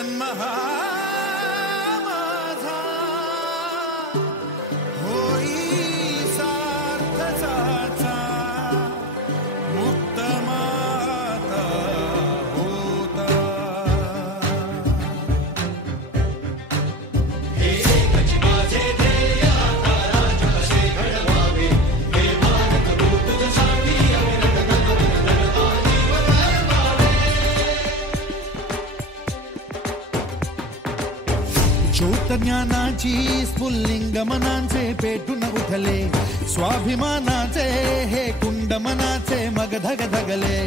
जन्म हा माझा होई सार्थसाचा मुक्त माता होता. हे एकच माझे ध्येय आता राज कसे घडवावे हे मान करू तुझ्यासाठी अविरत धनधनधनता जीवन अर्पावे. ज्योत ज्ञानाची स्फुल्लिंग मनांचे पेटून उठले स्वाभिमानाचे हे कुंड मनाचे मग धगधगले.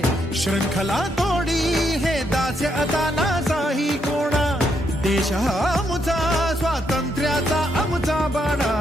शृंखला तोडी हे दास्य आता नासाही कोणा देश हा आमचा स्वातंत्र्याचा आमचा बाणा.